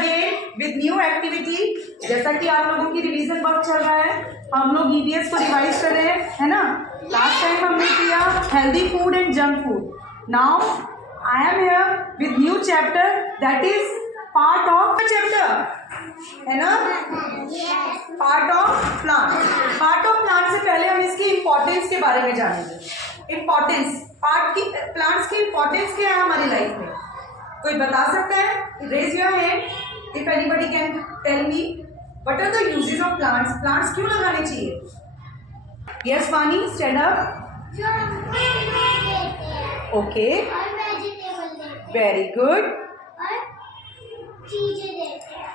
Again with new activity. जैसा कि आप लोगों की रिवीजन वर्क चल रहा है, हम लोग ईवीएस को रिवाइज कर रहे हैं, है ना। लास्ट टाइम हमने किया healthy food and junk food. Now I am here with new chapter that is part of chapter, है ना, part of plant. Part of plant से पहले हम इसकी इंपॉर्टेंस के बारे में जानेंगे। इंपॉर्टेंस पार्ट की, प्लांट्स की इंपॉर्टेंस क्या है हमारी लाइफ में, कोई बता सकता है? Raise your hand if anybody can tell me what are the uses of plants. Plants क्यों लगाने चाहिए? यस वानी, stand up. Okay, very good.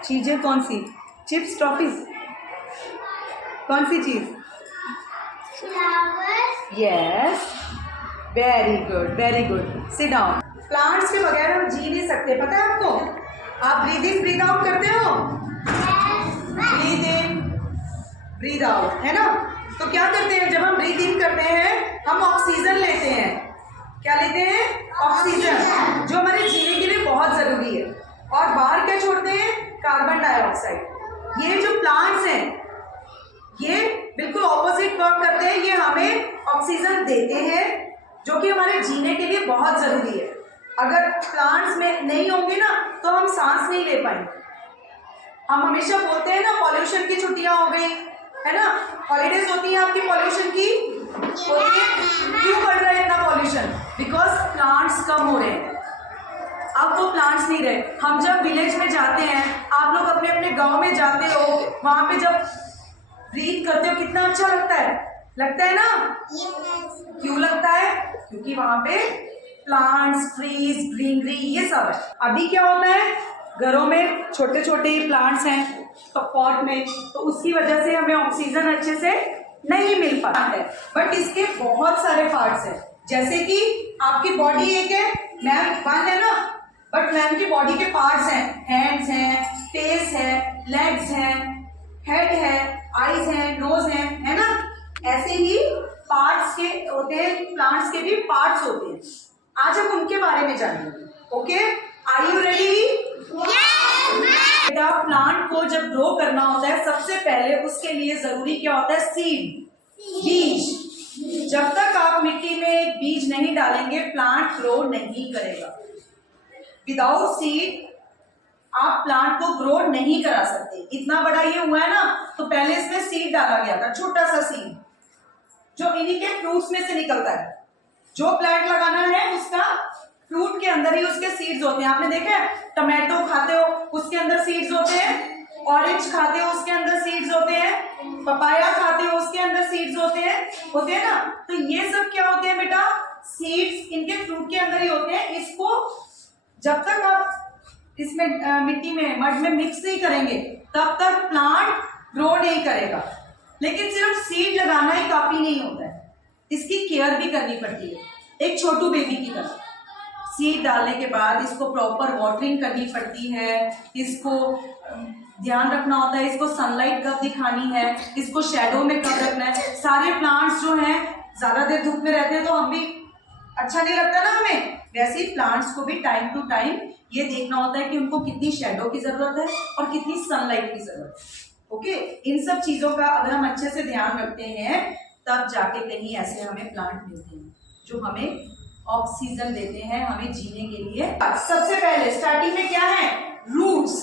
चीजें कौन सी? चिप्स, टॉफीज, कौन सी चीज? Yes, very good, very good. Sit down. Plants के बगैर हम जी नहीं सकते, पता है आपको? आप ब्रीद इन ब्रीद आउट करते हो? ब्रीद इन ब्रीद आउट, है ना। तो क्या करते हैं, जब हम ब्रीद इन करते हैं हम ऑक्सीजन लेते हैं। क्या लेते हैं? ऑक्सीजन, जो हमारे जीने के लिए बहुत जरूरी है। और बाहर क्या छोड़ते हैं? Carbon dioxide. ये जो प्लांट्स हैं ये बिल्कुल ऑपोजिट वर्क करते हैं, ये हमें ऑक्सीजन देते हैं जो कि हमारे जीने के लिए बहुत जरूरी है। अगर प्लांट्स में नहीं होंगे ना तो हम सांस नहीं ले पाएंगे। हम हमेशा बोलते हैं ना पॉल्यूशन की छुट्टियां हो गई, है ना, हॉलीडेज होती हैं आपकी, पॉल्यूशन की होती है। क्यों बढ़ रहा है इतना पॉल्यूशन? बिकॉज प्लांट्स कम हो रहे हैं। अब तो प्लांट्स नहीं रहे। हम जब विलेज में जाते हैं, आप लोग अपने अपने गांव में जाते हो, वहां पे जब ब्रीथ करते हो कितना अच्छा लगता है ना? क्यों लगता है? क्योंकि वहां पे प्लांट्स, ट्रीज, ग्रीनरी ये सब है। अभी क्या होता है, घरों में छोटे छोटे प्लांट्स हैं तो पॉट में, तो उसकी वजह से हमें ऑक्सीजन अच्छे से नहीं मिल पाता है। बट इसके बहुत सारे पार्ट्स हैं, जैसे कि आपकी बॉडी एक है, मैम वन है ना, बट मैम की बॉडी के पार्ट्स हैं, हैंड्स हैं, फेस है, लेग्स हैं, हेड है, आईज है, नोज है ना। ऐसे ही पार्ट्स के होते हैं, प्लांट्स के भी पार्ट्स होते हैं। आज हम उनके बारे में जानेंगे। Okay, are you ready? बेटा, प्लांट को जब ग्रो करना होता है सबसे पहले उसके लिए जरूरी क्या होता है? सीड, बीज। जब तक आप मिट्टी में एक बीज नहीं डालेंगे प्लांट ग्रो नहीं करेगा। विदाउट सीड आप प्लांट को ग्रो नहीं करा सकते। इतना बड़ा ये हुआ है ना, तो पहले इसमें सीड डाला गया था, छोटा सा सीड जो इन्हीं के फ्रूट्स में से निकलता है। जो प्लांट लगाना है उसका फ्रूट के अंदर ही उसके सीड्स होते हैं। आपने देखा है, टमाटो खाते हो उसके अंदर सीड्स होते हैं, ऑरेंज खाते हो उसके अंदर सीड्स होते हैं, पपाया खाते हो उसके अंदर सीड्स होते हैं ना। तो ये सब क्या होते हैं बेटा? सीड्स इनके फ्रूट के अंदर ही होते हैं। इसको जब तक आप इसमें मिट्टी में, मड में मिक्स नहीं करेंगे तब तक प्लांट ग्रो नहीं करेगा। लेकिन सिर्फ सीड लगाना ही काफी नहीं होता है, इसकी केयर भी करनी पड़ती है, एक छोटू बेबी की तरह। सीड डालने के बाद इसको प्रॉपर वाटरिंग करनी पड़ती है, इसको ध्यान रखना होता है, इसको सनलाइट कब दिखानी है, इसको शेडो में कब रखना है। सारे प्लांट्स जो हैं ज्यादा देर धूप में रहते हैं तो हम भी अच्छा नहीं लगता ना हमें, वैसे ही प्लांट्स को भी टाइम टू टाइम ये देखना होता है कि उनको कितनी शेडो की जरूरत है और कितनी सनलाइट की जरूरत है। ओके, इन सब चीजों का अगर हम अच्छे से ध्यान रखते हैं तब जाके कहीं ऐसे हमें प्लांट मिलते हैं जो हमें ऑक्सीजन देते हैं, हमें जीने के लिए। सबसे पहले स्टार्टिंग में क्या है? रूट्स।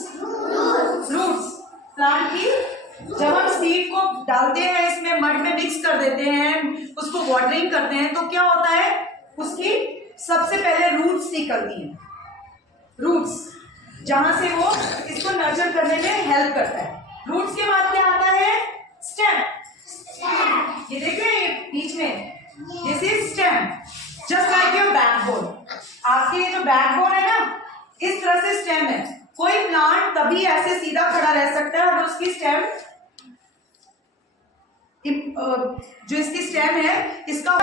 रूट्स प्लांट की, जब हम सीड को डालते हैं इसमें, मड में मिक्स कर देते हैं, उसको वाटरिंग करते हैं, तो क्या होता है, उसकी सबसे पहले रूट्स निकलती हैं। रूट्स जहां से वो इसको नर्चर करने में हेल्प करता है। रूट्स के बाद क्या आता है? स्टेम। ये देख रहे हैं बीच में, this is stem, just like your backbone. आपके ये जो बैकबोन है ना, इस तरह से स्टेम है। कोई प्लांट तभी ऐसे सीधा खड़ा रह सकता है और उसकी स्टेम, जो इसकी स्टेम है इसका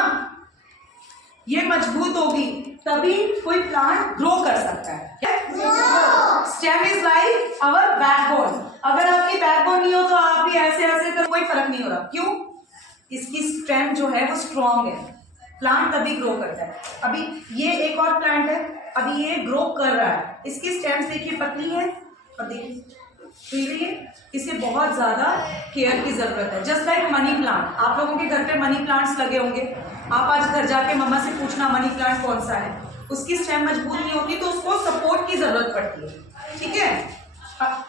ये मजबूत होगी, तभी कोई प्लांट ग्रो कर सकता है। Stem is like our backbone. अगर आपकी बैकबोन नहीं हो तो आप भी ऐसे ऐसे कर, कोई फर्क नहीं हो रहा। क्यों? इसकी स्टेम जो है वो स्ट्रॉन्ग है, प्लांट तभी ग्रो करता है। अभी ये एक और प्लांट है, अभी ये ग्रो कर रहा है, इसकी स्टेम्स देखिए पतली है, और देखिए मिल रही है, इसे बहुत ज़्यादा केयर की ज़रूरत है। जस्ट लाइक मनी प्लांट, आप लोगों के घर पे मनी प्लांट्स लगे होंगे। आप आज घर जाके मम्मा से पूछना मनी प्लांट कौन सा है, उसकी स्टेम मजबूत नहीं होती तो उसको सपोर्ट की ज़रूरत पड़ती है, ठीक है।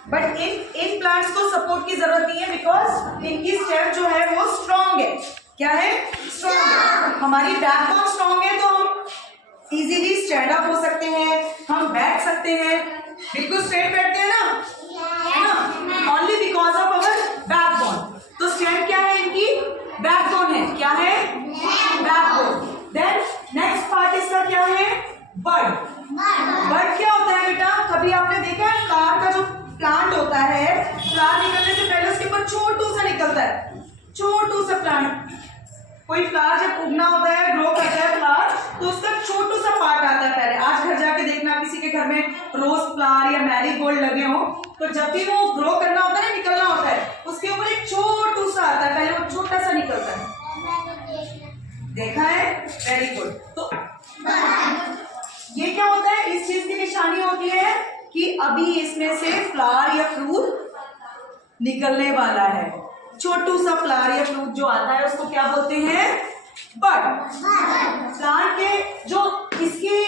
बट इन प्लांट्स को सपोर्ट की ज़रूरत नहीं है, बिकॉज इनकी स्टेम जो है वो स्ट्रॉन्ग है। क्या है? स्ट्रॉन्ग है। हमारी बैकबोन स्ट्रॉन्ग है तो हम इजीली स्टैंड अप हो सकते हैं, हम बैठ सकते हैं, बिल्कुल स्ट्रेट बैठते हैं ना, है ना, only because of our backbone. तो स्टैंड क्या है इनकी? बैकबोन है। क्या है? बैकबोन। देन नेक्स्ट पार्ट इसका क्या है? बड। बड क्या होता है बेटा? कभी आपने देखा है फ्लावर का जो प्लांट होता है, फ्लावर निकलने से पहले उसके ऊपर छोटू सा निकलता है, छोटू सा प्लांट। कोई फ्लावर जब उगना होता है, ग्रो करता है फ्लावर, तो उसका छोटू सा पार्ट आता है पहले। आज घर जाके देखना किसी के घर में रोज फ्लावर या मैरीगोल्ड लगे हो, तो जब भी वो ग्रो करना होता है ना, निकलना होता है, उसके ऊपर एक छोटू सा आता है, पहले वो छोटा सा निकलता है। देखा है? Very good. तो ये क्या होता है? इस चीज की निशानी होती है कि अभी इसमें से फ्लावर या फ्रूट निकलने वाला है। छोटू सा फ्लावर या फ्रूट जो आता है उसको क्या बोलते हैं? बड। प्लांट के जो इसकी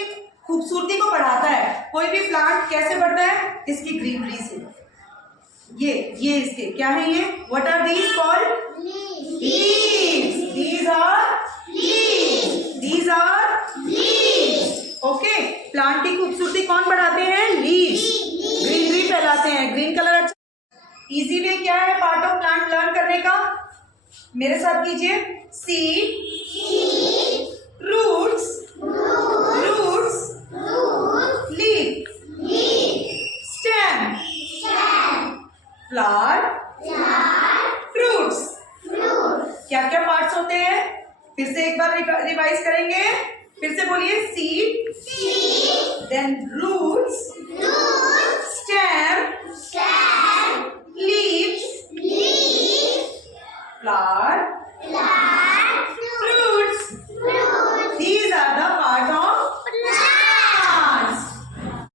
खूबसूरती को बढ़ाता है, कोई भी प्लांट कैसे बढ़ता है? इसकी ग्रीनरी से। ये इसके क्या है? ये what are these called? Leaves. These are leaves. These are leaves. Okay, plant की खूबसूरती कौन बढ़ाते हैं? लीव्स। ग्रीनरी फैलाते हैं, ग्रीन कलर। अच्छा, इजी वे क्या है पार्ट ऑफ प्लांट लर्न करने का? मेरे साथ कीजिए। Seed, roots, leaf, stem, flower, fruits. क्या क्या पार्ट्स होते हैं? फिर से एक बार रिवाइज करेंगे। फिर से बोलिए। Seed, then roots, stem, leaves, flower,